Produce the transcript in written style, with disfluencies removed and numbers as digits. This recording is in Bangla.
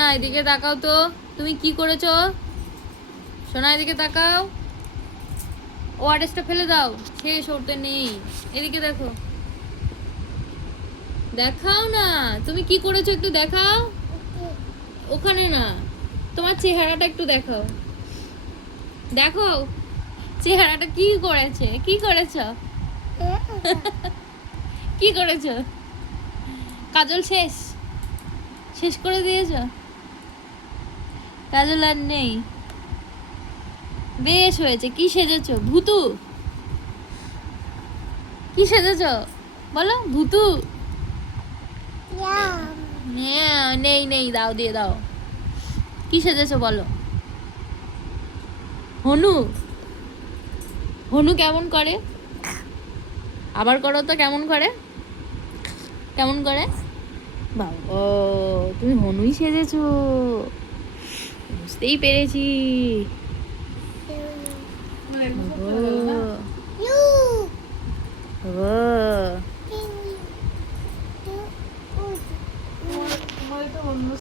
না, এদিকে তাকাও তো। তুমি কি করেছো সোনা? এদিকে তাকাও। ওআরএসটা ফেলে দাও, শেষ, ওরতে নেই। এদিকে দেখো, দেখাও না তুমি কি করেছো, একটু দেখাও। ওখানে না, তোমার চেহারাটা একটু দেখাও। দেখো চেহারাটা কি করেছে, কি করেছো, কি করেছো? কাজল শেষ, শেষ করে দিয়েছো? কাজল আর নেই। বেশ হয়েছে। কি সেজেছো, ভূতু? কি সেজেছো বলো? ভূতু? নেই নেই, দাও, দিয়ে দাও। কি সেজেছো বলো? হনু? হনু কেমন করে? আবার করো তো, কেমন করে, কেমন করে? বাবা, তুমি হনুই সেজেছো, বুঝতেই পেরেছি। বাবা।